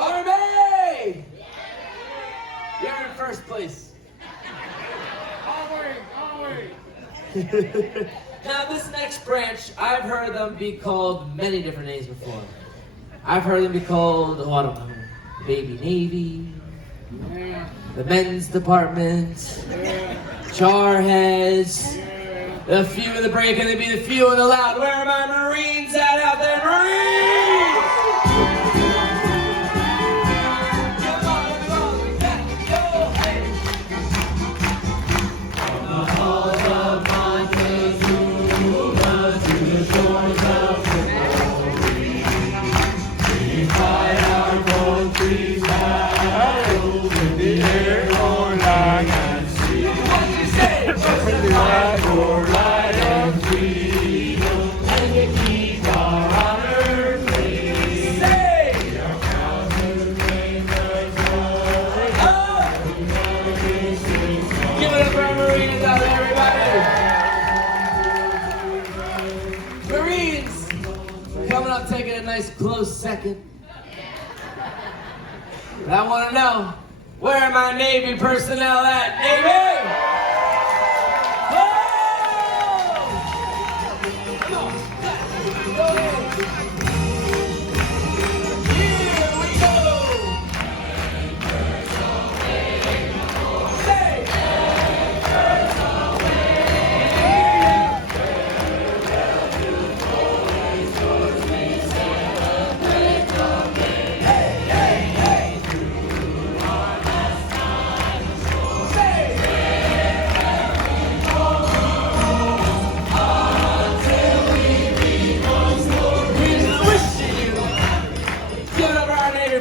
Army! You're in first place. Now this next branch, I've heard them be called many different names before. I've heard them be called, I don't know, Baby Navy, the men's department, Jarheads, the few in the break, and they be the few in the loud. Where are my Marines at out there? Marines! Come on, let's go, hey! From the halls of Montezuma to the shores of Tripoli, we fight our country's battles in the air or land and sea. What do you say? Fight for light and freedom, and to keep our honor free. Say! We are proud to remain the joy. Give it up for our Marines out there, everybody! Marines! Coming up, taking a nice close second. But I want to know, where are my Navy personnel at? Navy!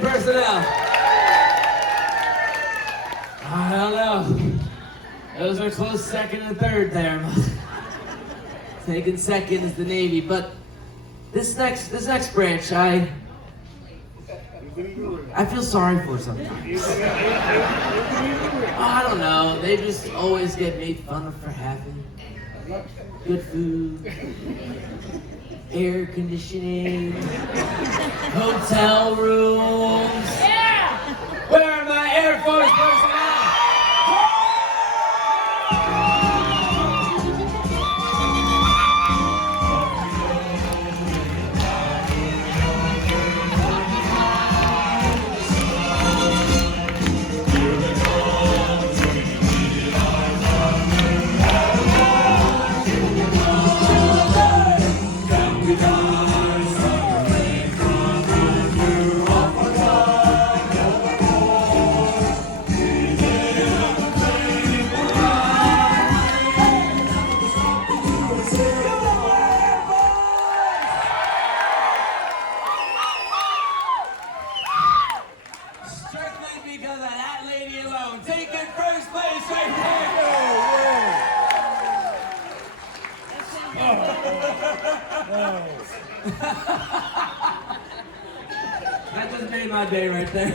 Personnel. I don't know. Those are close second and third there. Taking second is the Navy, but this next branch, I feel sorry for sometimes. I don't know. They just always get made fun of for having good food, air conditioning, hotel rooms. Yeah! Where are my Air Force personnel? Because of that lady alone, taking first place right there. That just made my day right there.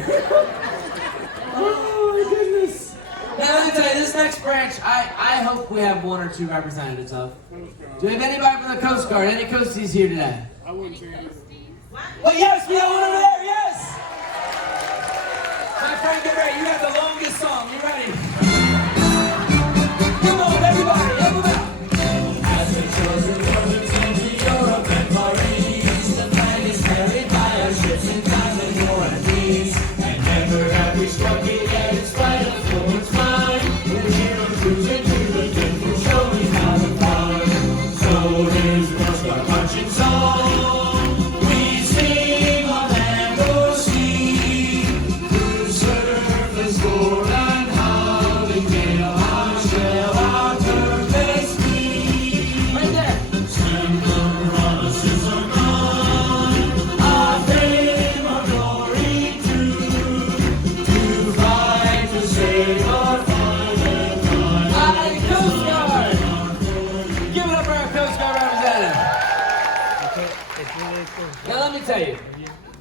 Oh my goodness. Now let me tell you, this next branch, I hope we have one or two representatives of. Do we have anybody from the Coast Guard? Any Coasties here today? I wouldn't say anything. Well, yes, we have one over there, yes! My friend, get ready. You have the longest song. You ready? Come on, everybody. Help them out. As we chose the roads into Europe and Far East, the flag is carried by our ships in times of war and peace. And never have we struck it yet in spite of forward climb. With heroes cruising to the temple, showing how to climb. So here's the Coast Guard marching song. Now let me tell you,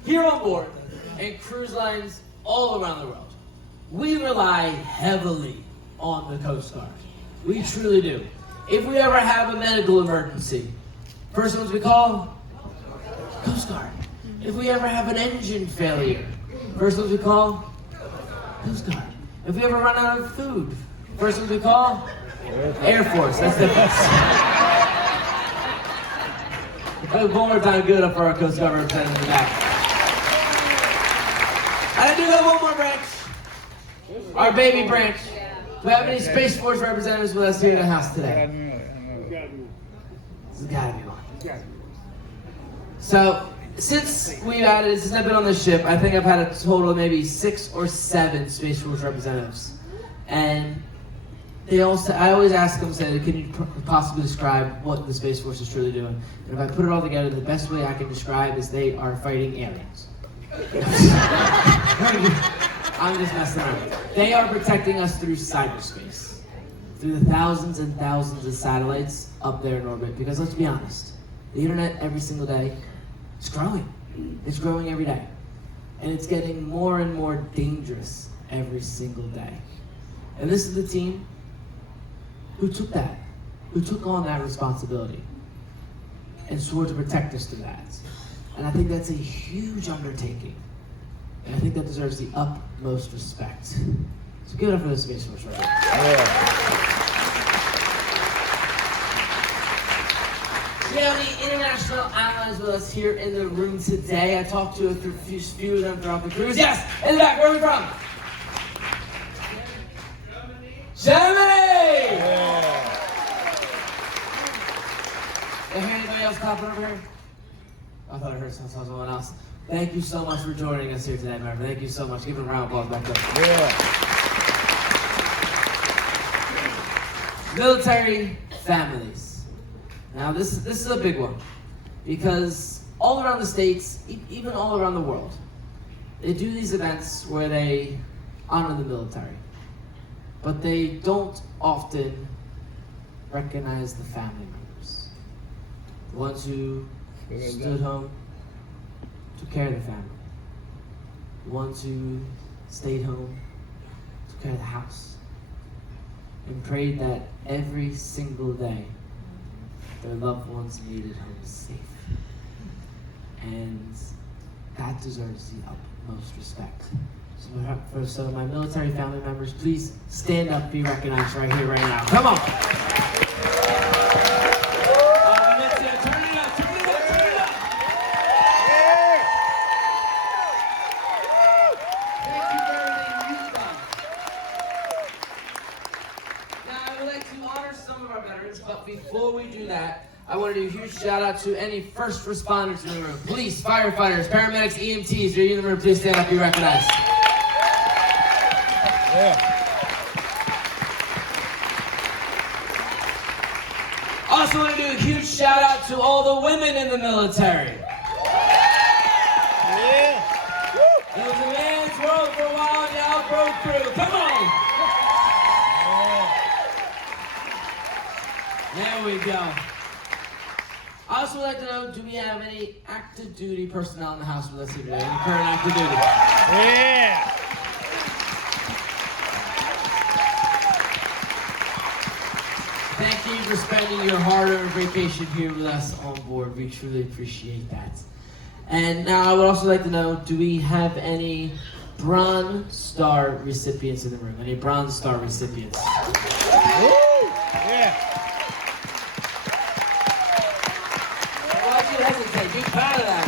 here on board, and cruise lines all around the world, we rely heavily on the Coast Guard. We truly do. If we ever have a medical emergency, first ones we call, Coast Guard. If we ever have an engine failure, First ones we call Coast Guard. If we ever run out of food, first ones we call Air Force. That's different. One more time, good up for our Coast Guard representative in the back. And I do have one more branch. Our baby branch. Do we have any Space Force representatives with us here in the house today? This has got to be one. So, since I've been on this ship, I think I've had a total of maybe 6 or 7 Space Force representatives. And I always ask them, say, can you possibly describe what the Space Force is truly doing? And if I put it all together, the best way I can describe is they are fighting aliens. I'm just messing around. They are protecting us through cyberspace, through the thousands and thousands of satellites up there in orbit. Because let's be honest, the internet every single day is growing. It's growing every day. And it's getting more and more dangerous every single day. And this is the team who took on that responsibility and swore to protect us through that. And I think that's a huge undertaking. And I think that deserves the utmost respect. So give it up for the Space Force right now. We have any international allies with us here in the room today. I talked to a few of them throughout the cruise. Yes, in the back, where are we from? Germany! Did I hear anybody else popping over here? I thought I heard someone else. Thank you so much for joining us here today, member. Thank you so much. Give a round of applause back there. Yeah. Military families. Now this is a big one because all around the States, even all around the world, they do these events where they honor the military, but they don't often recognize the family members, the ones who stood home, took care of the family, the ones who stayed home, took care of the house, and prayed that every single day their loved ones made it home safe. And that deserves the utmost respect. So my military family members, please stand up, be recognized right here, right now. Come on. Venezia, turn it up, turn it up, turn it up. Thank you for everything you've done. Now, I would like to honor some of our veterans, but before we do that, I want to do a huge shout out to any first responders in the room. Police, firefighters, paramedics, EMTs, are you in the room? Please stand up, be recognized. Yeah. Also want to do a huge shout out to all the women in the military. Yeah. It was a man's world for a while and y'all broke through. Come on. Yeah. There we go. I also would like to know, do we have any active duty personnel in the house with us here today? Any current active duty? Yeah. Thank you for spending your hard-earned vacation here with us on board. We truly appreciate that. And now I would also like to know, do we have any Bronze Star recipients in the room? Any Bronze Star recipients? Woo! Yeah. Why'd you hesitate? Be proud of that.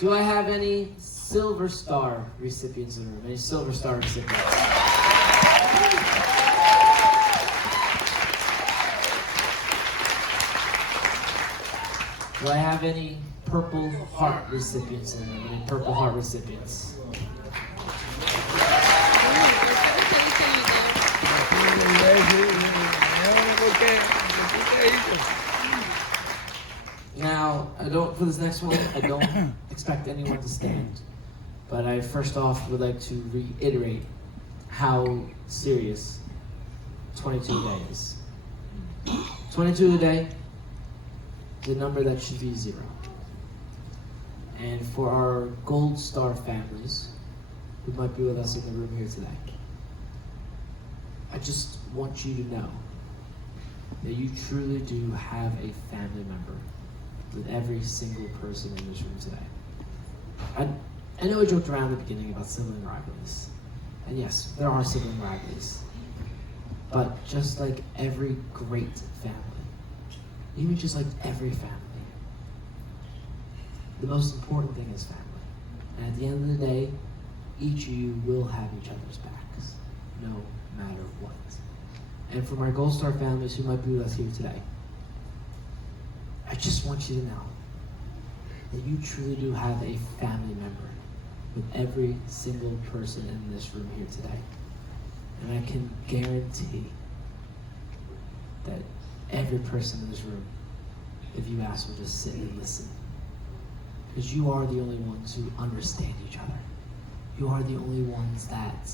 Do I have any Silver Star recipients in the room? Any Silver Star recipients? Do I have any Purple Heart recipients in there? Any Purple Heart recipients? Now, for this next one, I don't expect anyone to stand, but I first off would like to reiterate how serious 22 a day is. 22 a day, the number that should be 0. And for our Gold Star families who might be with us in the room here today, I just want you to know that you truly do have a family member with every single person in this room today. I know I joked around at the beginning about sibling rivalries. And yes, there are sibling rivalries. But just like every great family, even just like every family, the most important thing is family. And at the end of the day, each of you will have each other's backs, no matter what. And for my Gold Star families who might be with us here today, I just want you to know that you truly do have a family member with every single person in this room here today. And I can guarantee that every person in this room, if you ask, will just sit and listen. Because you are the only ones who understand each other. You are the only ones that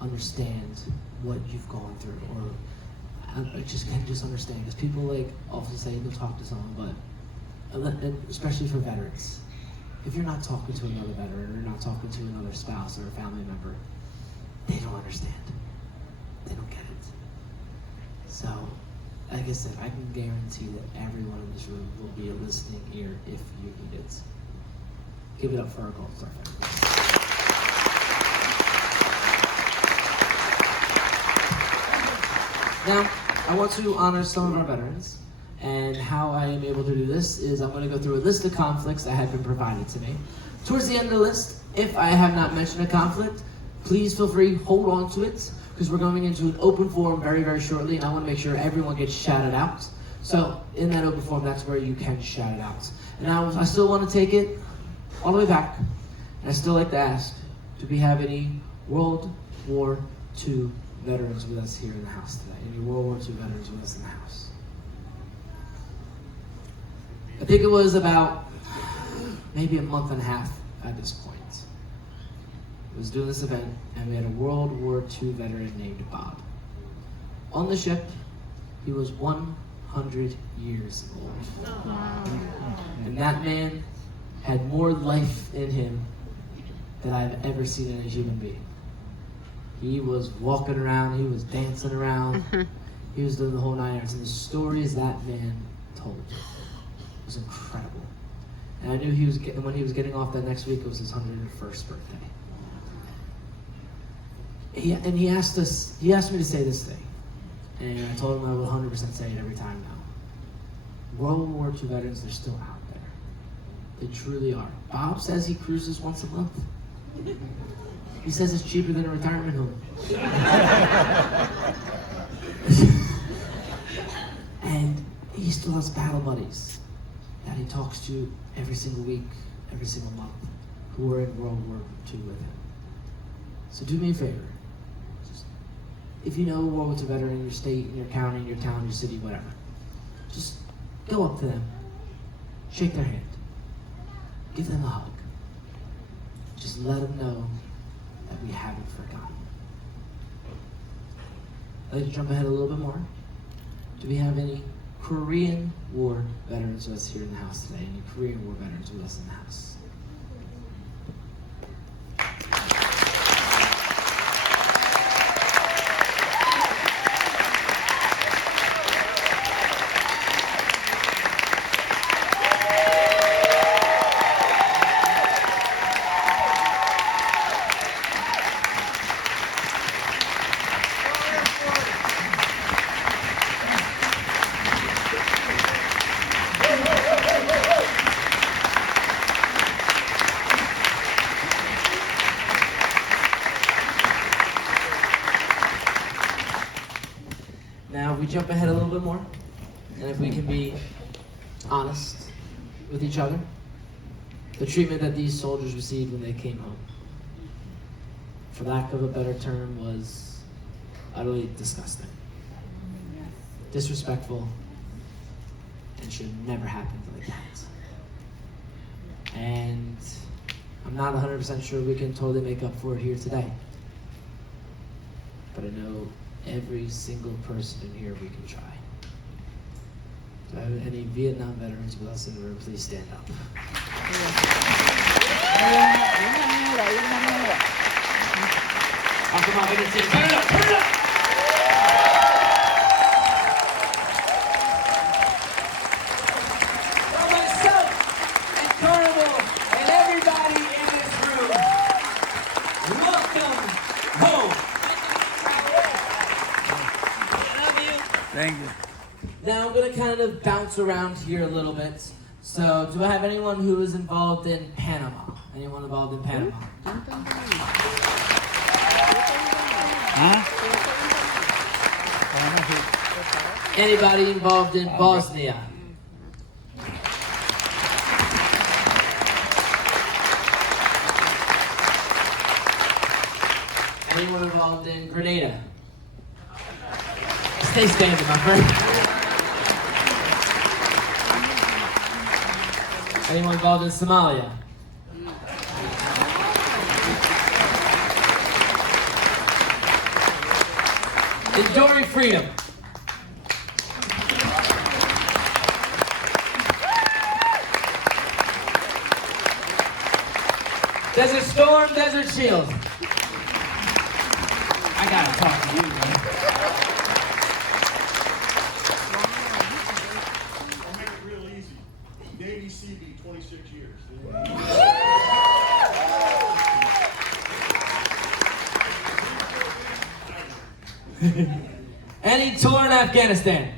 understand what you've gone through, or just can just understand. Because people like often say they'll talk to someone, but and especially for veterans, if you're not talking to another veteran, or you're not talking to another spouse or a family member, they don't understand. They don't get it. So, like I said, I can guarantee that everyone in this room will be a listening ear if you need it. Give it up for our Gold Star family. Now, I want to honor some of our veterans, and how I am able to do this is I'm going to go through a list of conflicts that have been provided to me. Towards the end of the list, if I have not mentioned a conflict, please feel free, hold on to it, because we're going into an open forum very, very shortly, and I want to make sure everyone gets shouted out. So, in that open forum, that's where you can shout it out. And now, I still want to take it all the way back, and I still like to ask, do we have any World War II veterans with us here in the house today? Any World War II veterans with us in the house? I think it was about maybe a month and a half at this point. I was doing this event, and we had a World War II veteran named Bob. On the ship, he was 100 years old. And that man had more life in him than I've ever seen in a human being. He was walking around, he was dancing around, he was doing the whole 9 yards. And the stories that man told was incredible. And I knew when he was getting off that next week, it was his 101st birthday. He asked me to say this thing. And I told him I would 100% say it every time now. World War II veterans, they're still out there. They truly are. Bob says he cruises once a month. He says it's cheaper than a retirement home. And he still has battle buddies that he talks to every single week, every single month, who are in World War II with him. So do me a favor. If you know a World War II veteran in your state, in your county, in your town, your city, whatever, just go up to them, shake their hand, give them a hug. Just let them know that we haven't forgotten. I'd like to jump ahead a little bit more. Do we have any Korean War veterans with us here in the house today? Any Korean War veterans with us in the house? Now, if we jump ahead a little bit more, and if we can be honest with each other, the treatment that these soldiers received when they came home, for lack of a better term, was utterly disgusting, disrespectful, and should never happen like that. And I'm not 100% sure we can totally make up for it here today, but I know every single person in here we can try. Do I have any Vietnam veterans with us in the room? Please stand up. Oh, come on, Venezia, turn it up, turn it up! Well, myself and Carnival and everybody in this of bounce around here a little bit. So, do I have anyone who is involved in Panama? Anyone involved in Panama? Anybody involved in Bosnia? Anyone involved in Grenada? Stay standing, my friend. Anyone involved in Somalia? Enjoy freedom. Desert Storm, Desert Shield. I gotta talk to you, man. I'll make it real easy. Navy CB, 26 years. Any tour in Afghanistan?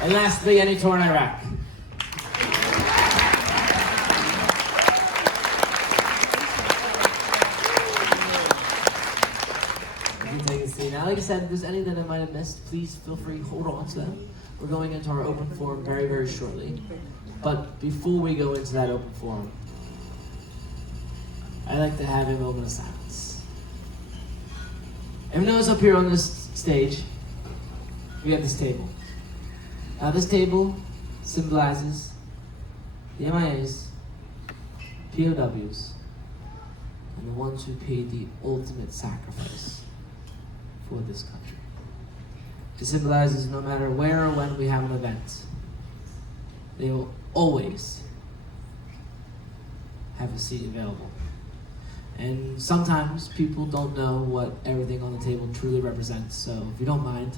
And lastly, any tour in Iraq? You can take a seat. Now, like I said, if there's any that I might have missed, please feel free, hold on to them. We're going into our open forum very, very shortly. But before we go into that open forum, I'd like to have a moment of silence. Everyone knows up here on this stage, we have this table. Now this table symbolizes the MIAs, POWs, and the ones who paid the ultimate sacrifice for this country. It symbolizes no matter where or when we have an event, they will always have a seat available. And sometimes people don't know what everything on the table truly represents, so if you don't mind,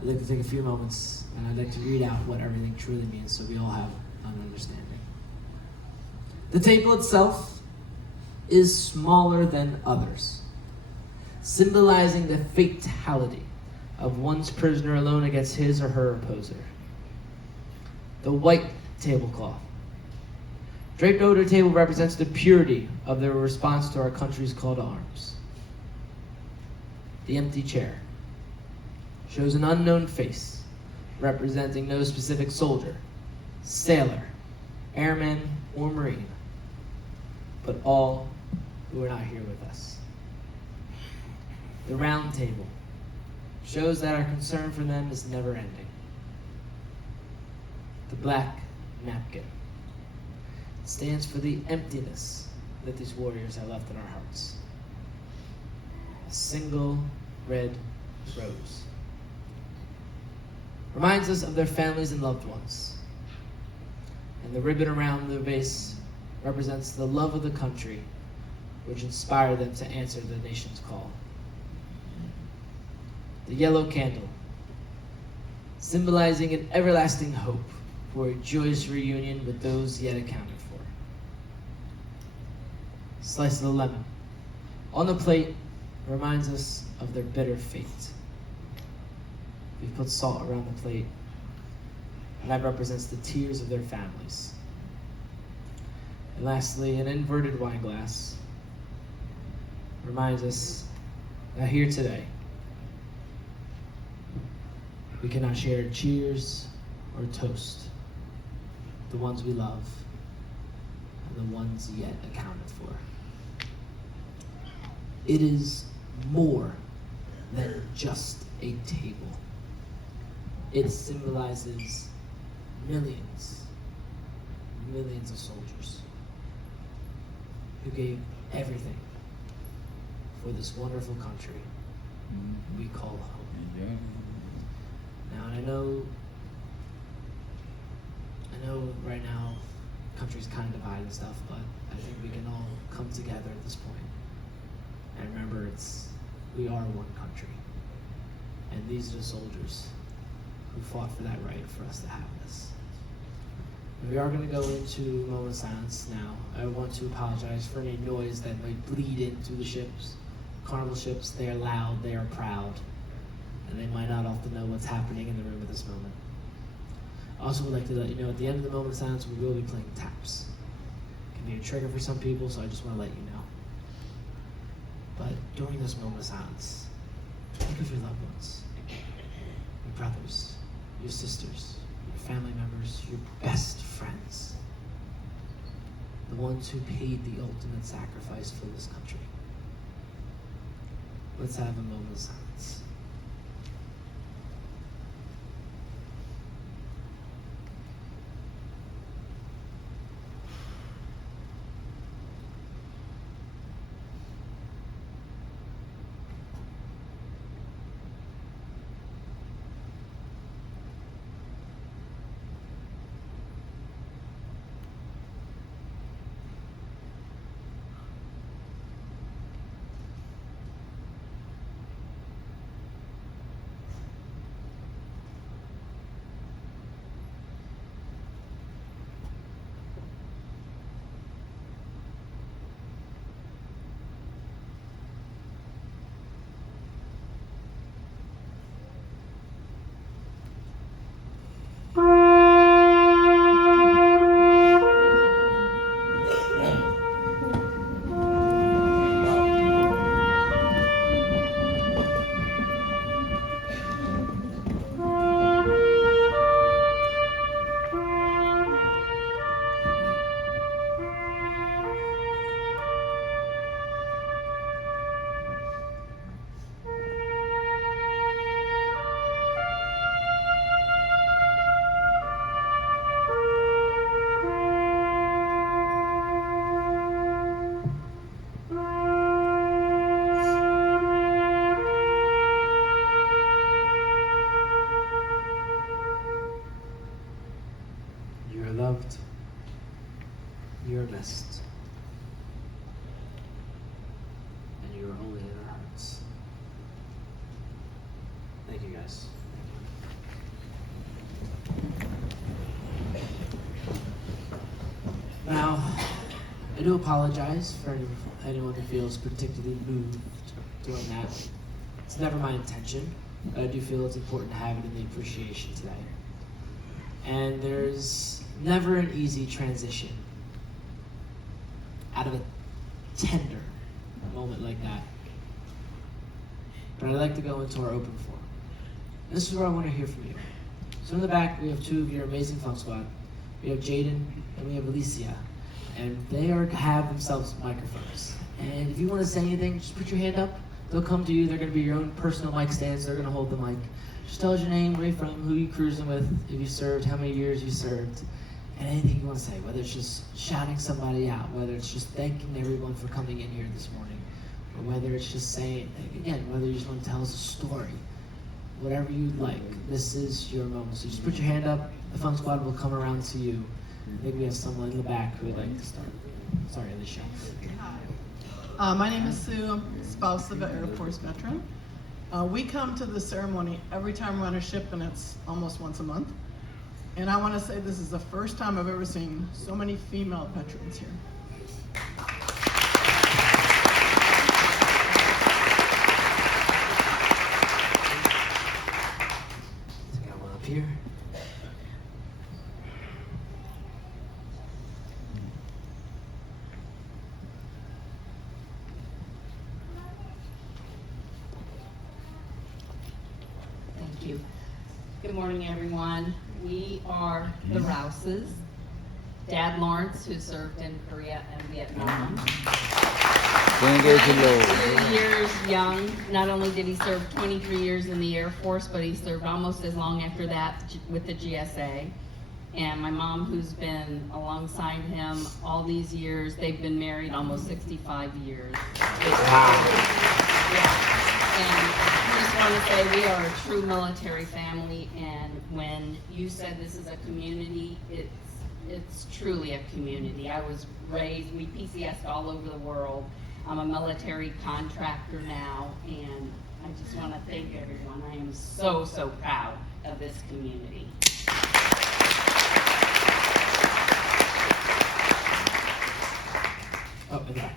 I'd like to take a few moments and I'd like to read out what everything truly means so we all have an understanding. The table itself is smaller than others, symbolizing the fatality of one's prisoner alone against his or her opposer. The white tablecloth draped over the table represents the purity of their response to our country's call to arms. The empty chair shows an unknown face, representing no specific soldier, sailor, airman, or marine, but all who are not here with us. The round table shows that our concern for them is never ending. The black napkin stands for the emptiness that these warriors have left in our hearts. A single red rose reminds us of their families and loved ones. And the ribbon around their base represents the love of the country which inspired them to answer the nation's call. The yellow candle, symbolizing an everlasting hope for a joyous reunion with those yet accounted for. Slice of the lemon on the plate reminds us of their bitter fate. We put salt around the plate, and that represents the tears of their families. And lastly, an inverted wine glass reminds us that here today, we cannot share cheers or toast the ones we love and the ones yet accounted for. It is more than just a table. It symbolizes millions of soldiers who gave everything for this wonderful country we call home. Now, I know right now country's kind of divided and stuff, but I think we can all come together at this point and remember we are one country, and these are the soldiers who fought for that right for us to have this. We are going to go into a moment of silence now. I want to apologize for any noise that might bleed into the ships. Carnival ships, they are loud, they are proud, and they might not often know what's happening in the room at this moment. I also would like to let you know at the end of the moment of silence, we will be playing taps. It can be a trigger for some people, so I just want to let you know. But during this moment of silence, think of your loved ones, your brothers, your sisters, your family members, your best friends, the ones who paid the ultimate sacrifice for this country. Let's have a moment of silence. Loved, you're missed, and you are only in our hearts. Thank you, guys. Now, I do apologize for anyone who feels particularly moved doing that. It's never my intention, but I do feel it's important to have it in the appreciation today. And there's never an easy transition out of a tender moment like that. But I'd like to go into our open forum. This is where I want to hear from you. So in the back, we have two of your amazing fun squad. We have Jaden and we have Alicia. And they have themselves microphones. And if you want to say anything, just put your hand up. They'll come to you. They're going to be your own personal mic stands. They're going to hold the mic. Just tell us your name, where you're from, who you're cruising with, if you served, how many years you served, and anything you want to say, whether it's just shouting somebody out, whether it's just thanking everyone for coming in here this morning, or whether it's just saying, again, whether you just want to tell us a story, whatever you'd like, this is your moment. So just put your hand up, the fun squad will come around to you. I think we have someone in the back who would like to start. Sorry, Alicia. Hi. My name is Sue. I'm spouse of an Air Force veteran. We come to the ceremony every time we're on a ship, and it's almost once a month. And I want to say this is the first time I've ever seen so many female veterans here. I got one up here. Thank you. Good morning, everyone. We are the Rouses. Dad Lawrence, who served in Korea and Vietnam. 2 years young. Not only did he serve 23 years in the Air Force, but he served almost as long after that with the GSA. And my mom, who's been alongside him all these years, they've been married almost 65 years. Yeah. And I just want to say we are a true military family, and when you said this is a community, it's truly a community. I was raised, we PCS'd all over the world. I'm a military contractor now, and I just want to thank everyone. I am so, so proud of this community. Oh, in the back.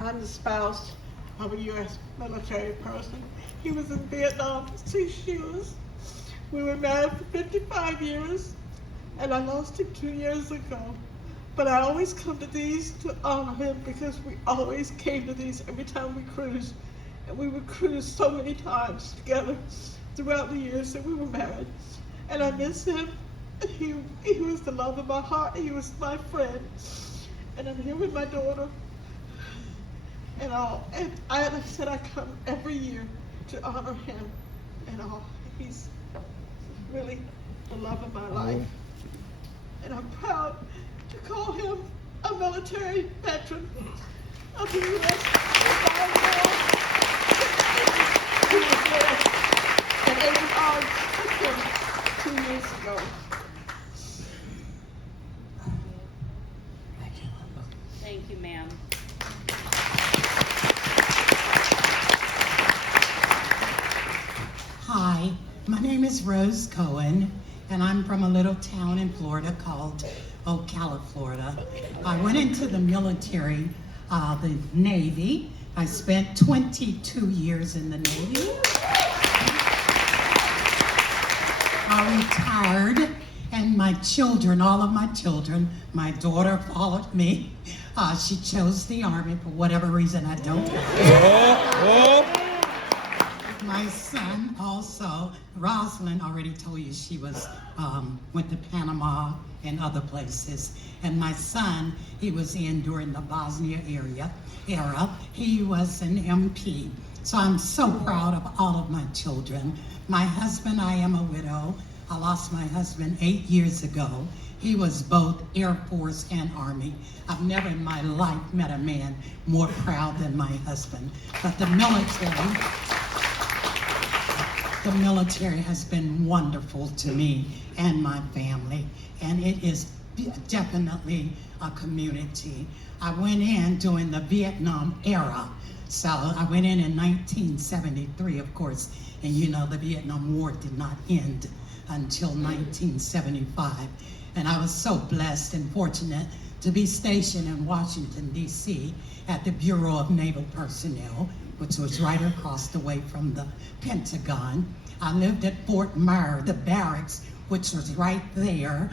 I'm the spouse of a U.S. military person. He was in Vietnam for 6 years. We were married for 55 years, and I lost him 2 years ago. But I always come to these to honor him because we always came to these every time we cruised. And we would cruise so many times together throughout the years that we were married. And I miss him. He was the love of my heart. He was my friend. And I'm here with my daughter. And all. And like I said, I come every year to honor him and all. He's really the love of my life. And I'm proud to call him a military veteran of the U.S. He was there at Agent Orange took him 2 years ago. Thank you. Thank you, ma'am. Hi, my name is Rose Cohen, and I'm from a little town in Florida called Ocala, Florida. I went into the military, the Navy. I spent 22 years in the Navy. I retired, and my children, all of my children, my daughter followed me. She chose the Army for whatever reason, I don't know. My son also, Rosalind already told you she was went to Panama and other places. And my son, he was in during the Bosnia era. He was an MP. So I'm so proud of all of my children. My husband, I am a widow. I lost my husband 8 years ago. He was both Air Force and Army. I've never in my life met a man more proud than my husband. But the military has been wonderful to me and my family, and it is definitely a community. I went in during the Vietnam era. So I went in 1973, of course, and you know the Vietnam War did not end until 1975. And I was so blessed and fortunate to be stationed in Washington, D.C. at the Bureau of Naval Personnel, which was right across the way from the Pentagon. I lived at Fort Myer, the barracks, which was right there,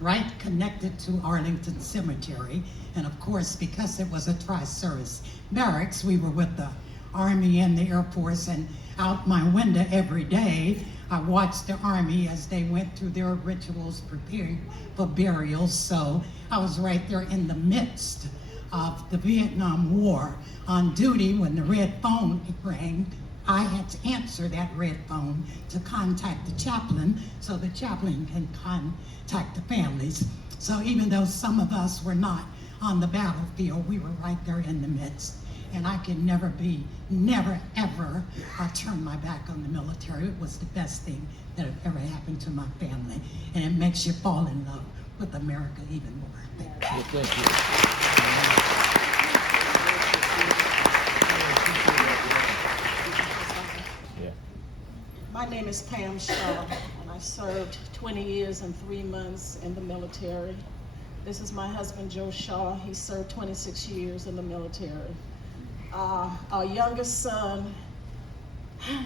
right connected to Arlington Cemetery. And of course, because it was a tri-service barracks, we were with the Army and the Air Force, and out my window every day, I watched the Army as they went through their rituals preparing for burials. So I was right there in the midst of the Vietnam War on duty. When the red phone rang, I had to answer that red phone to contact the chaplain so the chaplain can contact the families. So even though some of us were not on the battlefield, we were right there in the midst. And I can never ever turn my back on the military. It was the best thing that had ever happened to my family. And it makes you fall in love with America even more. Thank you. My name is Pam Shaw, and I served 20 years and 3 months in the military. This is my husband, Joe Shaw. He served 26 years in the military. Our youngest son,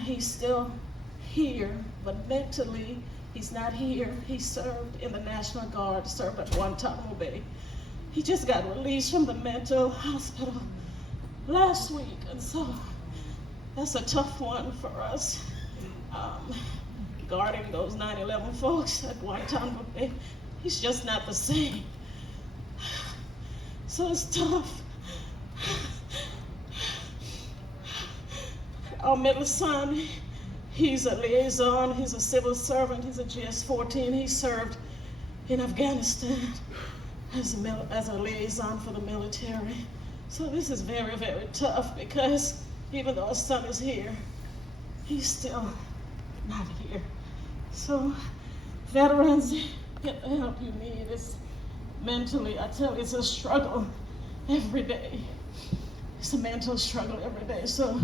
he's still here, but mentally, he's not here. He served in the National Guard, served at Guantanamo Bay. He just got released from the mental hospital last week, and so that's a tough one for us. Guarding those 9/11 folks at Guantanamo Bay, he's just not the same. So it's tough. Our middle son, he's a liaison, he's a civil servant, he's a GS-14. He served in Afghanistan as a liaison for the military. So this is very, very tough because even though our son is here, he's still not here. So veterans, get the help you need. It's mentally, I tell you, it's a struggle every day. It's a mental struggle every day. So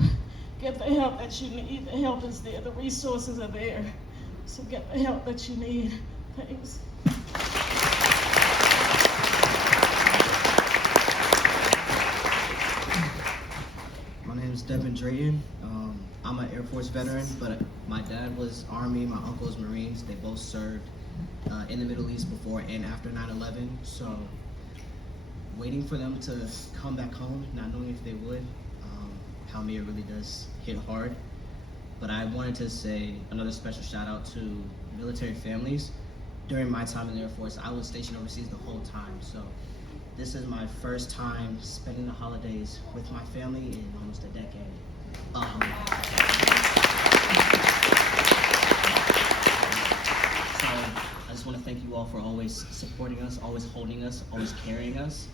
get the help that you need. The help is there. The resources are there. So get the help that you need. Thanks. Devin Drayton. I'm an Air Force veteran, but my dad was Army, my uncle was Marines. They both served in the Middle East before and after 9/11. So waiting for them to come back home, not knowing if they would, Palmy, it really does hit hard. But I wanted to say another special shout out to military families. During my time in the Air Force, I was stationed overseas the whole time. So this is my first time spending the holidays with my family in almost a decade. So I just want to thank you all for always supporting us, always holding us, always carrying us.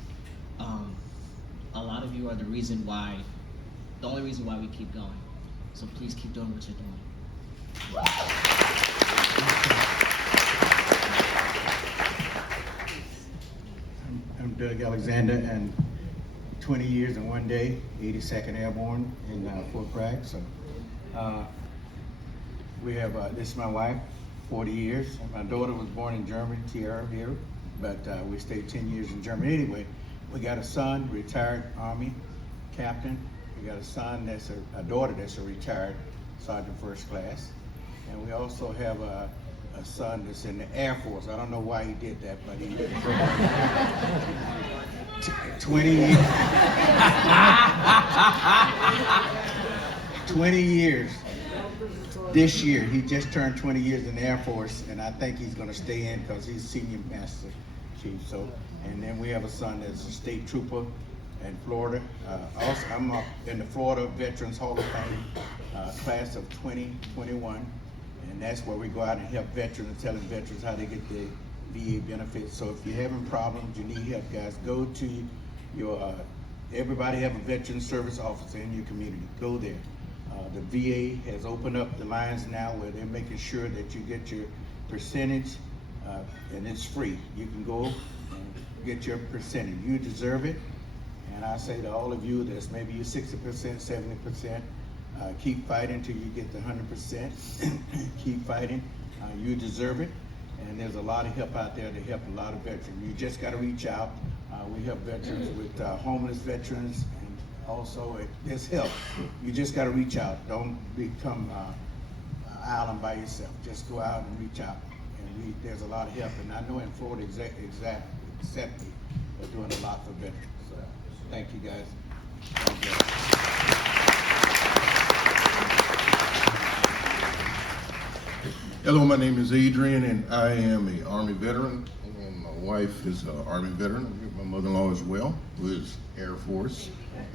A lot of you are the only reason why we keep going. So please keep doing what you're doing. I'm Doug Alexander, and 20 years and one day, 82nd Airborne in Fort Bragg. So we have, this is my wife, 40 years. My daughter was born in Germany, Tiara here, but we stayed 10 years in Germany. Anyway, we got a son, retired Army captain. We got a son that's a daughter that's a retired Sergeant First Class. And we also have a son that's in the Air Force. I don't know why he did that, but he did. 20 years. 20 years. This year, he just turned 20 years in the Air Force, and I think he's going to stay in because he's Senior Master Chief. So, and then we have a son that's a state trooper in Florida. Also, I'm in the Florida Veterans Hall of Fame, class of 2021. And that's where we go out and help veterans and telling veterans how they get the VA benefits. So if you're having problems, you need help, guys, go to your, everybody have a veteran service officer in your community. Go there. The VA has opened up the lines now where they're making sure that you get your percentage, and it's free. You can go and get your percentage. You deserve it. And I say to all of you that's maybe you're 60%, 70%, keep fighting till you get the 100%. Keep fighting. You deserve it. And there's a lot of help out there to help a lot of veterans. You just got to reach out. We help veterans with homeless veterans, and also there's help. You just got to reach out. Don't become an island by yourself. Just go out and reach out. And there's a lot of help. And I know in Florida, exactly, they're doing a lot for veterans. So thank you, guys. Thank you. Hello, my name is Adrian, and I am an Army veteran, and my wife is an Army veteran. My mother-in-law as well, who is Air Force.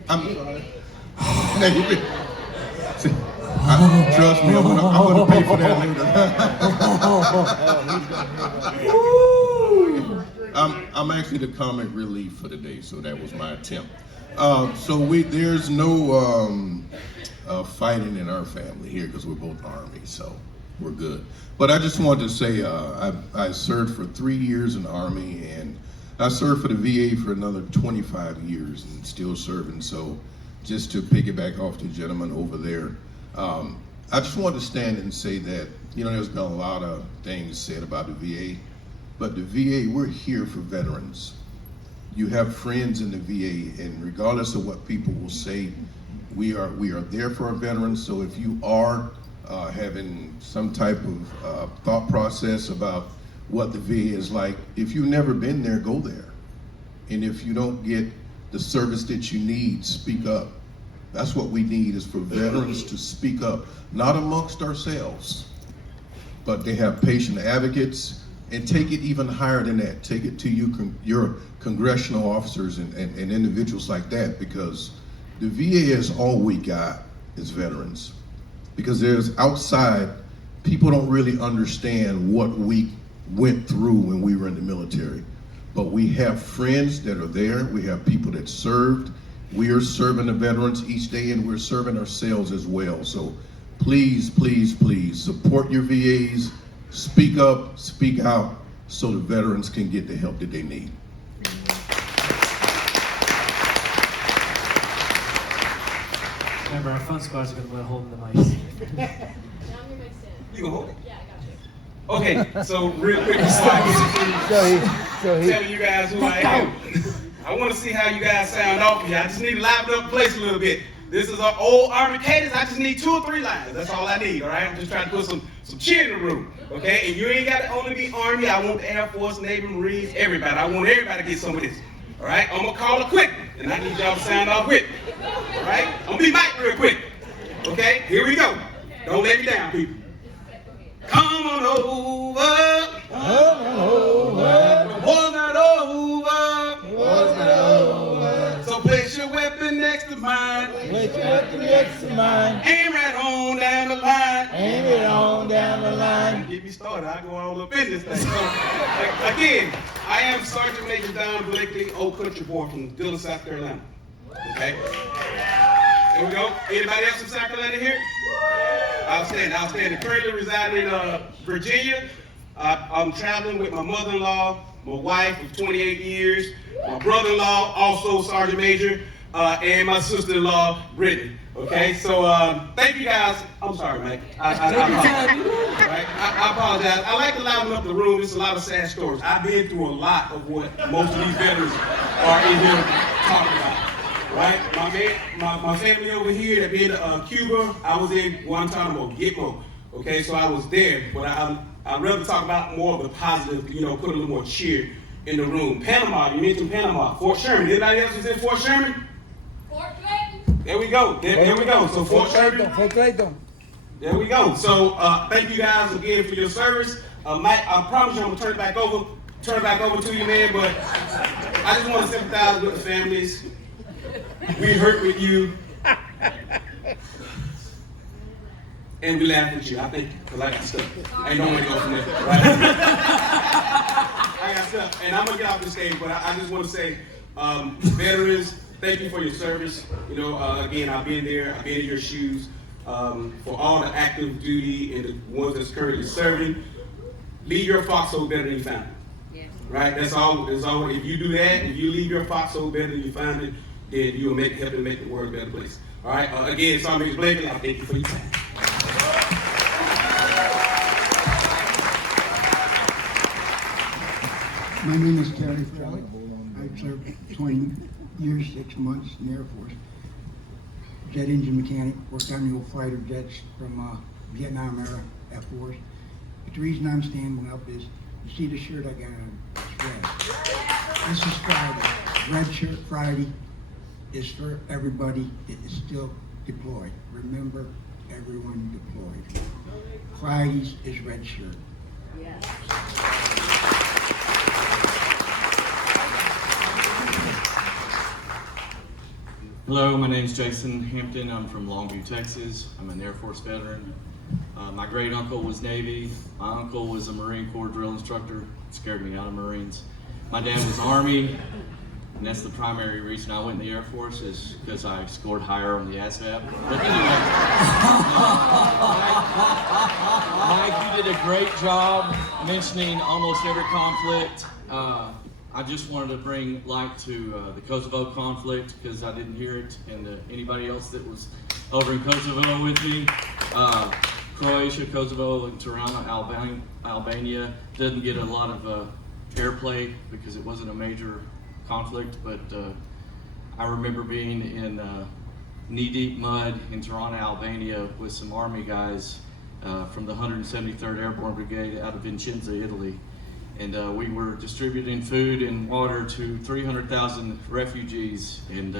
I'm sorry. Trust me, I'm gonna pay for that later. I'm actually the comic relief for the day, so that was my attempt. There's no fighting in our family here because we're both Army, so we're good. But I just wanted to say I served for 3 years in the Army, and I served for the VA for another 25 years and still serving. So just to piggyback off the gentleman over there, I just wanted to stand and say that, there's been a lot of things said about the VA, but the VA, we're here for veterans. You have friends in the VA, and regardless of what people will say, we are there for our veterans. So if you are having some type of thought process about what the VA is like, if you've never been there, go there. And if you don't get the service that you need, speak up. That's what we need, is for veterans to speak up, not amongst ourselves, but they have patient advocates, and take it even higher than that. Take it to your congressional officers and individuals like that, because the VA is all we got is veterans. Because there's outside, people don't really understand what we went through when we were in the military. But we have friends that are there. We have people that served. We are serving the veterans each day, and we're serving ourselves as well. So please, please, please support your VAs. Speak up, speak out, so the veterans can get the help that they need. Remember, our fun squads are going to hold the mics. You gonna hold it? Yeah, I got you. Okay, so real quick before I get telling you guys who I am, I want to see how you guys sound off here. I just need to liven up the place a little bit. This is an old Army cadence. I just need 2 or 3 lines. That's all I need, all right? I'm just trying to put some cheer in the room, okay? And you ain't got to only be Army. I want the Air Force, Navy, Marines, everybody. I want everybody to get some of this, all right? I'm going to call it quick, and I need y'all to sound off with me, all right? I'm going to be Mike real quick, okay? Here we go. Don't let me down, people. Come on over. Come on over. The war's not over. The war's not over. So place your weapon next to mine. Place your weapon next to mine. Aim right on down the line. Aim it on down the line. Get me started. I go all up in this thing. So, again, I am Sergeant Major Don Blakely, Old Country Boy from Dillon, South Carolina. Okay? Here we go. Anybody else from South Carolina here? Outstanding. Currently reside in Virginia. I'm traveling with my mother-in-law, my wife of 28 years, my brother-in-law, also Sergeant Major, and my sister-in-law, Brittany. Okay, so thank you guys. I'm sorry, Mike. I apologize. I like to liven up the room. It's a lot of sad stories. I've been through a lot of what most of these veterans are in here talking about. Right, my family over here that been to Cuba, I was in Guantanamo, Gitmo. Okay, so I was there, but I'd rather talk about more of the positive, put a little more cheer in the room. Panama, you mentioned Panama, Fort Sherman. Anybody else was in Fort Sherman? Fort Clayton. There we go. There we go. So Fort Sherman. Fort Clayton. There we go. So thank you guys again for your service. Mike, I promise you I'm gonna turn it back over to you, man. But I just want to sympathize with the families. We hurt with you, and we laugh with you. I think, because I got stuff. Ain't no way to go from there, right? I got stuff, and I'm gonna get off the stage, but I just want to say, veterans, thank you for your service. Again, I've been there, I've been in your shoes. For all the active duty and the ones that's currently serving, leave your foxhole better than you found it. Yes. Right? That's all. If you do that, if you leave your foxhole better than you found it, then you will help to make the world a better place. All right. Again, Sergeant Major Blakely, I thank you for your time. My name is Terry Frelick. I've served 20 years, 6 months in the Air Force. Jet engine mechanic, worked on the old fighter jets from Vietnam era Air Force. But the reason I'm standing up is, you see the shirt I got on? It's red. This is Friday. Red shirt Friday is for everybody that is still deployed. Remember, everyone deployed. Fridays is red shirt. Yes. Hello, my name is Jason Hampton. I'm from Longview, Texas. I'm an Air Force veteran. My great uncle was Navy. My uncle was a Marine Corps drill instructor. It scared me out of Marines. My dad was Army, and that's the primary reason I went in the Air Force, is because I scored higher on the ASVAB. But anyway, Mike, you did a great job mentioning almost every conflict. I just wanted to bring light to the Kosovo conflict, because I didn't hear it, and anybody else that was over in Kosovo with me. Croatia, Kosovo, and Tirana, Albania didn't get a lot of airplay because it wasn't a major conflict, but I remember being in knee-deep mud in Tirana, Albania with some Army guys from the 173rd Airborne Brigade out of Vicenza, Italy. And we were distributing food and water to 300,000 refugees, and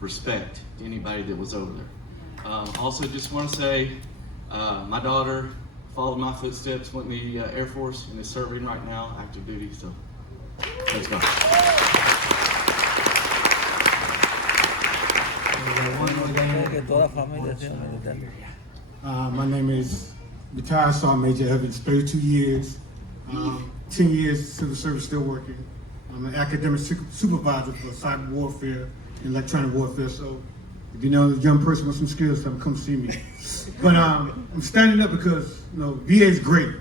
respect to anybody that was over there. Also just want to say, my daughter followed my footsteps, went in the Air Force, and is serving right now, active duty, so let's go. My name is retired Sergeant Major Evans, 32 years. 10 years civil service, still working. I'm an academic supervisor for cyber warfare and electronic warfare. So if you know a young person with some skills, come see me. But I'm standing up because VA is great.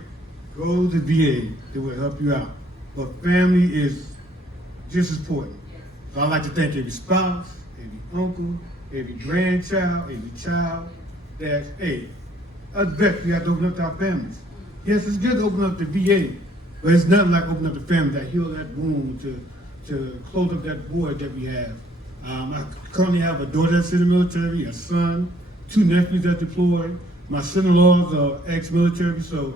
Go to VA; it will help you out. But family is just as important. So I'd like to thank every spouse, every uncle, every grandchild, every child. That's us vets, we have to open up to our families. Yes, it's good to open up the VA. But it's nothing like opening up the family, that heal that wound, to close up that void that we have. I currently have a daughter that's in the military, a son, 2 nephews that deployed. My son-in-laws are ex-military, so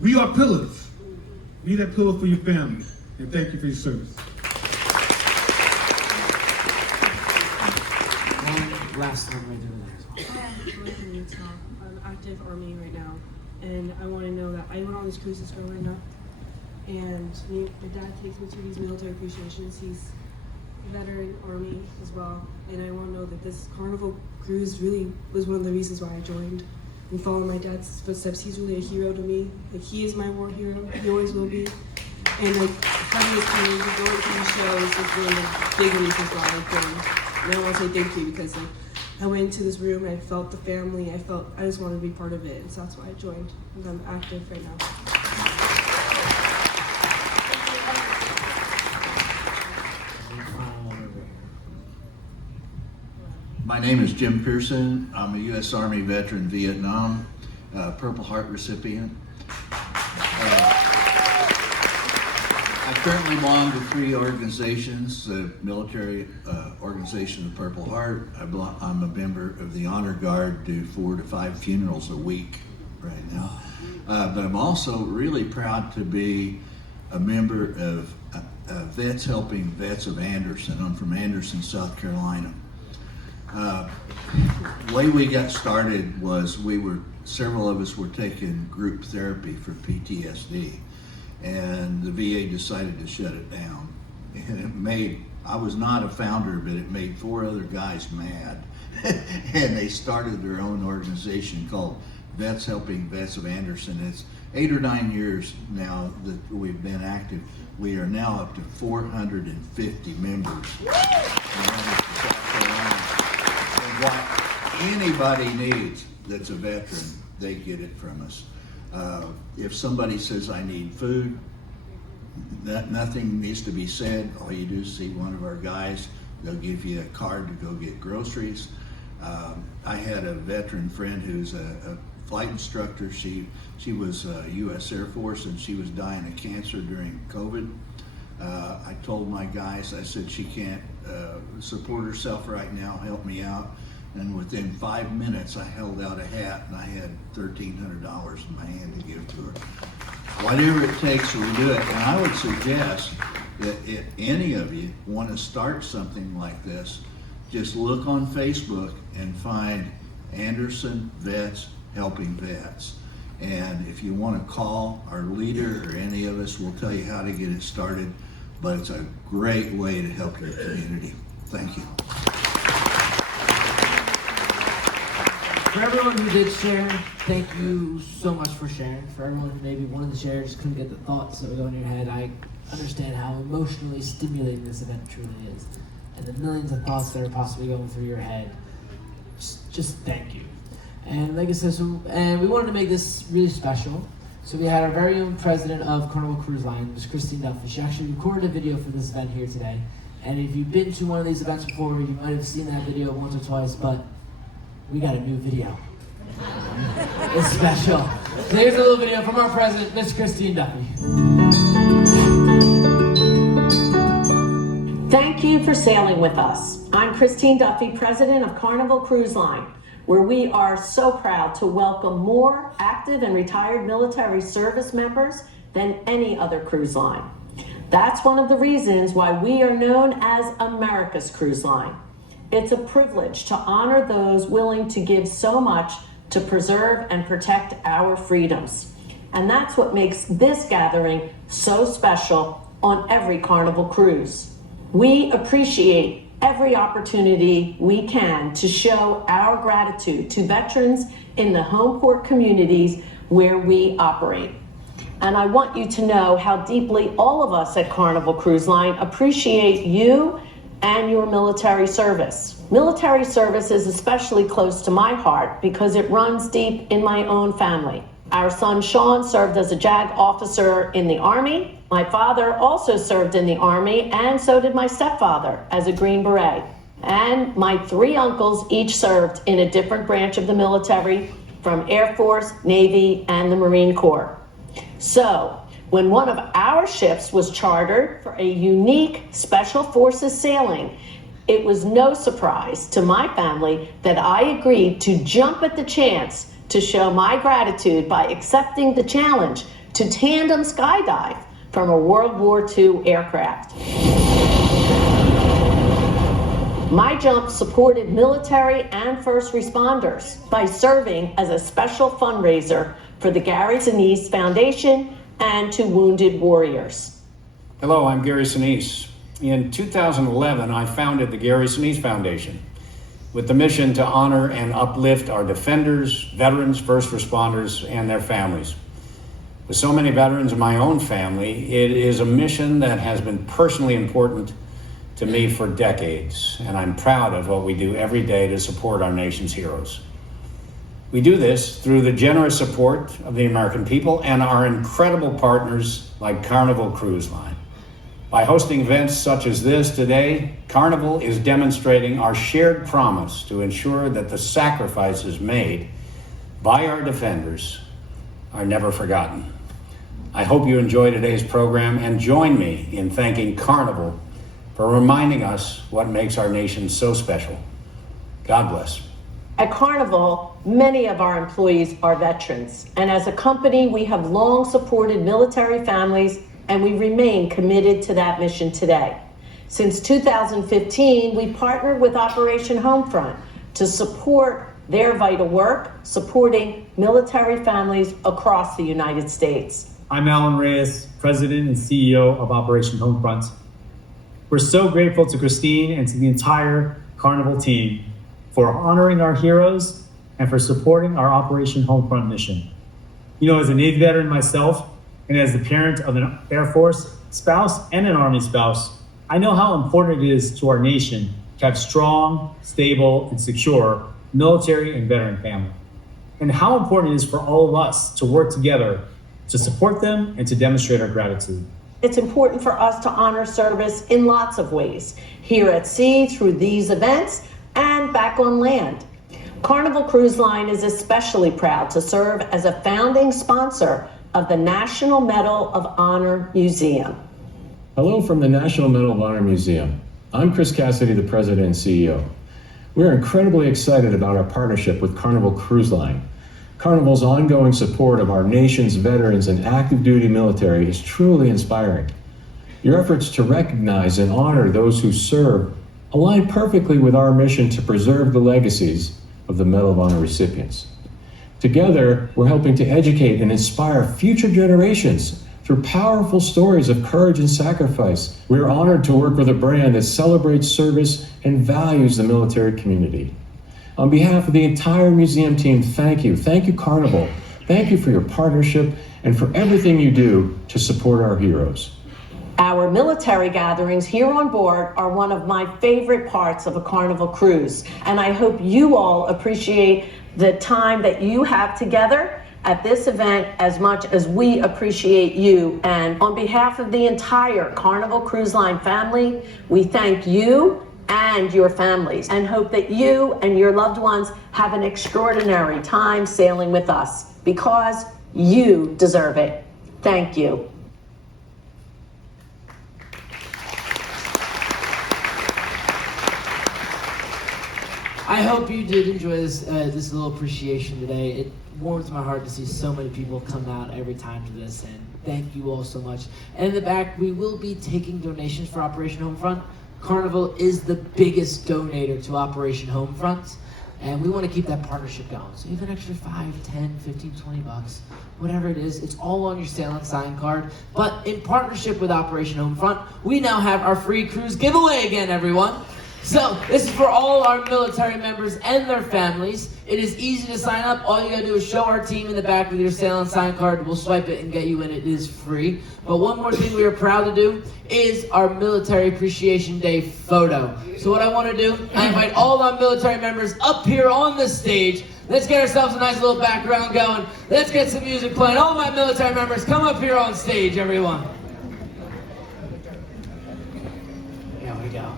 we are pillars. Be that pillar for your family, and thank you for your service. One last one right there. Hi, I'm active Army right now, and I want to know that I went on these cruises growing up, and my dad takes me to these military appreciations. He's a veteran Army as well, and I want to know that this Carnival cruise really was one of the reasons why I joined and followed my dad's footsteps. He's really a hero to me. Like, he is my war hero. He always will be. And like having this community, going to these shows is one of the big reasons why I joined. And I want to say thank you because like I went into this room, I felt the family, I just wanted to be part of it, and so that's why I joined, and I'm active right now. My name is Jim Pearson. I'm a U.S. Army veteran, Vietnam, Purple Heart recipient. I currently belong to 3 organizations, the military organization of Purple Heart. I'm a member of the Honor Guard, do 4 to 5 funerals a week right now. But I'm also really proud to be a member of Vets Helping Vets of Anderson. I'm from Anderson, South Carolina. The way we got started was several of us were taking group therapy for PTSD, and the VA decided to shut it down. And I was not a founder, but it made 4 other guys mad. And they started their own organization called Vets Helping Vets of Anderson. It's 8 or 9 years now that we've been active. We are now up to 450 members. What anybody needs that's a veteran, they get it from us. If somebody says, I need food, nothing needs to be said. All you do is see one of our guys. They'll give you a card to go get groceries. I had a veteran friend who's a flight instructor. She was U.S. Air Force, and she was dying of cancer during COVID. I told my guys, I said, she can't support herself right now, help me out. And within 5 minutes, I held out a hat and I had $1,300 in my hand to give to her. Whatever it takes, we do it. And I would suggest that if any of you want to start something like this, just look on Facebook and find Anderson Vets Helping Vets. And if you want to call our leader or any of us, we'll tell you how to get it started. But it's a great way to help your community. Thank you. For everyone who did share, thank you so much for sharing. For everyone who maybe wanted to share, just couldn't get the thoughts that were going in your head, I understand how emotionally stimulating this event truly is. And the millions of thoughts that are possibly going through your head. Just thank you. And like I said, and we wanted to make this really special. So we had our very own president of Carnival Cruise Line, Ms. Christine Duffy. She actually recorded a video for this event here today. And if you've been to one of these events before, you might have seen that video once or twice, but we got a new video. It's special. So here's a little video from our president, Ms. Christine Duffy. Thank you for sailing with us. I'm Christine Duffy, president of Carnival Cruise Line, where we are so proud to welcome more active and retired military service members than any other cruise line. That's one of the reasons why we are known as America's Cruise Line. It's a privilege to honor those willing to give so much to preserve and protect our freedoms. And that's what makes this gathering so special on every Carnival cruise. We appreciate every opportunity we can to show our gratitude to veterans in the home port communities where we operate. And I want you to know how deeply all of us at Carnival Cruise Line appreciate you and your military service. Military service is especially close to my heart because it runs deep in my own family. Our son Sean served as a JAG officer in the Army. My father also served in the Army, and so did my stepfather as a Green Beret. And my 3 uncles each served in a different branch of the military, from Air Force, Navy, and the Marine Corps. So, when one of our ships was chartered for a unique Special Forces sailing, It was no surprise to my family that I agreed to jump at the chance to show my gratitude by accepting the challenge to tandem skydive from a World War II aircraft. My jump supported military and first responders by serving as a special fundraiser for the Gary Sinise Foundation and to wounded warriors. Hello, I'm Gary Sinise. In 2011, I founded the Gary Sinise Foundation with the mission to honor and uplift our defenders, veterans, first responders, and their families. With so many veterans in my own family, it is a mission that has been personally important to me for decades, and I'm proud of what we do every day to support our nation's heroes. We do this through the generous support of the American people and our incredible partners like Carnival Cruise Line. By hosting events such as this today, Carnival is demonstrating our shared promise to ensure that the sacrifices made by our defenders are never forgotten. I hope you enjoy today's program and join me in thanking Carnival for reminding us what makes our nation so special. God bless. At Carnival, many of our employees are veterans, and as a company, we have long supported military families, and we remain committed to that mission today. Since 2015, we partnered with Operation Homefront to support their vital work, supporting military families across the United States. I'm Alan Reyes, President and CEO of Operation Homefront. We're so grateful to Christine and to the entire Carnival team for honoring our heroes and for supporting our Operation Homefront mission. You know, as a Navy veteran myself, and as the parent of an Air Force spouse and an Army spouse, I know how important it is to our nation to have strong, stable, and secure military and veteran families, and how important it is for all of us to work together to support them and to demonstrate our gratitude. It's important for us to honor service in lots of ways, here at sea through these events and back on land. Carnival Cruise Line is especially proud to serve as a founding sponsor of the National Medal of Honor Museum. Hello from the National Medal of Honor Museum. I'm Chris Cassidy, the President and CEO. We're incredibly excited about our partnership with Carnival Cruise Line. Carnival's ongoing support of our nation's veterans and active duty military is truly inspiring. Your efforts to recognize and honor those who serve align perfectly with our mission to preserve the legacies of the Medal of Honor recipients. Together, we're helping to educate and inspire future generations through powerful stories of courage and sacrifice. We're honored to work with a brand that celebrates service and values the military community. On behalf of the entire museum team, thank you. Thank you, Carnival. Thank you for your partnership and for everything you do to support our heroes. Our military gatherings here on board are one of my favorite parts of a Carnival cruise, and I hope you all appreciate the time that you have together at this event as much as we appreciate you. And on behalf of the entire Carnival Cruise Line family, we thank you and your families and hope that you and your loved ones have an extraordinary time sailing with us, because you deserve it. Thank you. I hope you did enjoy this little appreciation today. It warms my heart to see so many people come out every time to this, and thank you all so much. And in the back, we will be taking donations for Operation Homefront. Carnival is the biggest donator to Operation Homefront, and we want to keep that partnership going. So even an extra 5, 10, 15, 20 bucks, whatever it is, it's all on your Sail and Sign card. But in partnership with Operation Homefront, we now have our free cruise giveaway again, everyone. So this is for all our military members and their families. It is easy to sign up. All you gotta do is show our team in the back with your Sail and Sign card. We'll swipe it and get you in. It is free. But one more thing we are proud to do is our Military Appreciation Day photo. So what I want to do, I invite all of our military members up here on the stage. Let's get ourselves a nice little background going. Let's get some music playing. All my military members, come up here on stage, everyone. Here we go.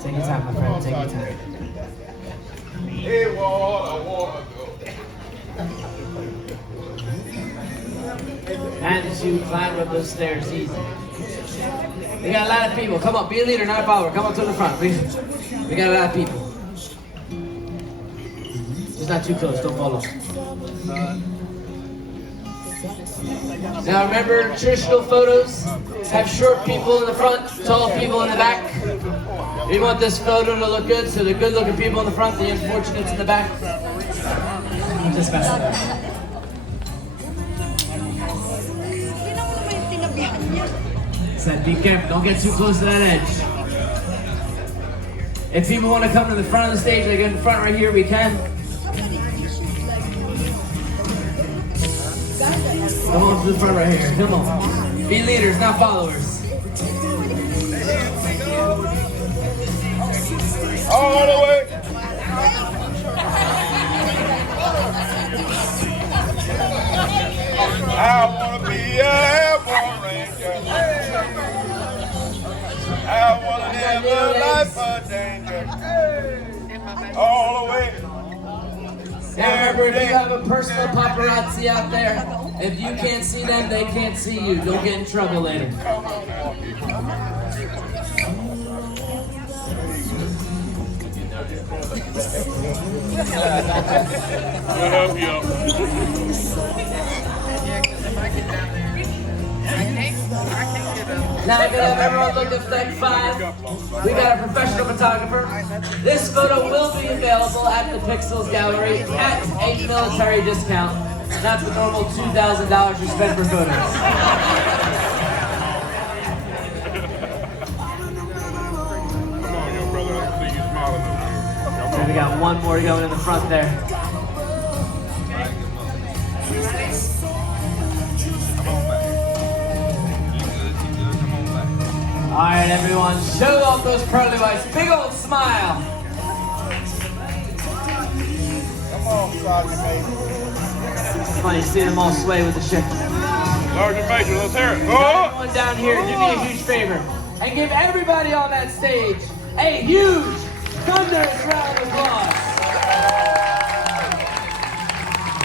Take your time, my friend. Take your time. Hey, water go. And you climb up those stairs easy. We got a lot of people. Come on, be a leader, not a follower. Come up to the front. We got a lot of people. Just not too close, don't fall off. Now remember, traditional photos have short people in the front, tall people in the back. We want this photo to look good, so the good-looking people in the front, the unfortunates in the back. Just mess it up. Said, be careful, don't get too close to that edge. If people want to come to the front of the stage, they get in the front right here, we can. Come on to the front right here, come on. Be leaders, not followers. All the way. I want to be a airborne ranger. I want to live a life of danger. All the way. Now remember, if you have a personal paparazzi out there, if you can't see them, they can't see you. Don't get in trouble later. We'll help you out. Now I'm gonna have everyone look at Fleck 5. We got a professional photographer. This photo will be available at the Pixels Gallery at a military discount, not the normal $2,000 you spend for photos. Come on, young brother. I see you smiling over here. And we got one more going in the front there. All right, everyone, show off those pearly whites. Big old smile. Come on, Sergeant Major. It's funny to see them all sway with the shit. Sergeant Major, let's hear it. Now, everyone down here, do me a huge favor and give everybody on that stage a huge, thunderous round of applause.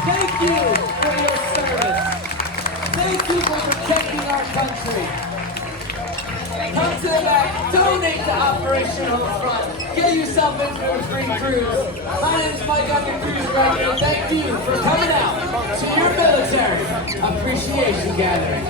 Thank you for your service. Thank you for protecting our country. Come to the back, donate to Operation Homefront. Get yourself into a free cruise. My name is Mike, I'm your cruise director. Thank you for coming out to your military appreciation gathering.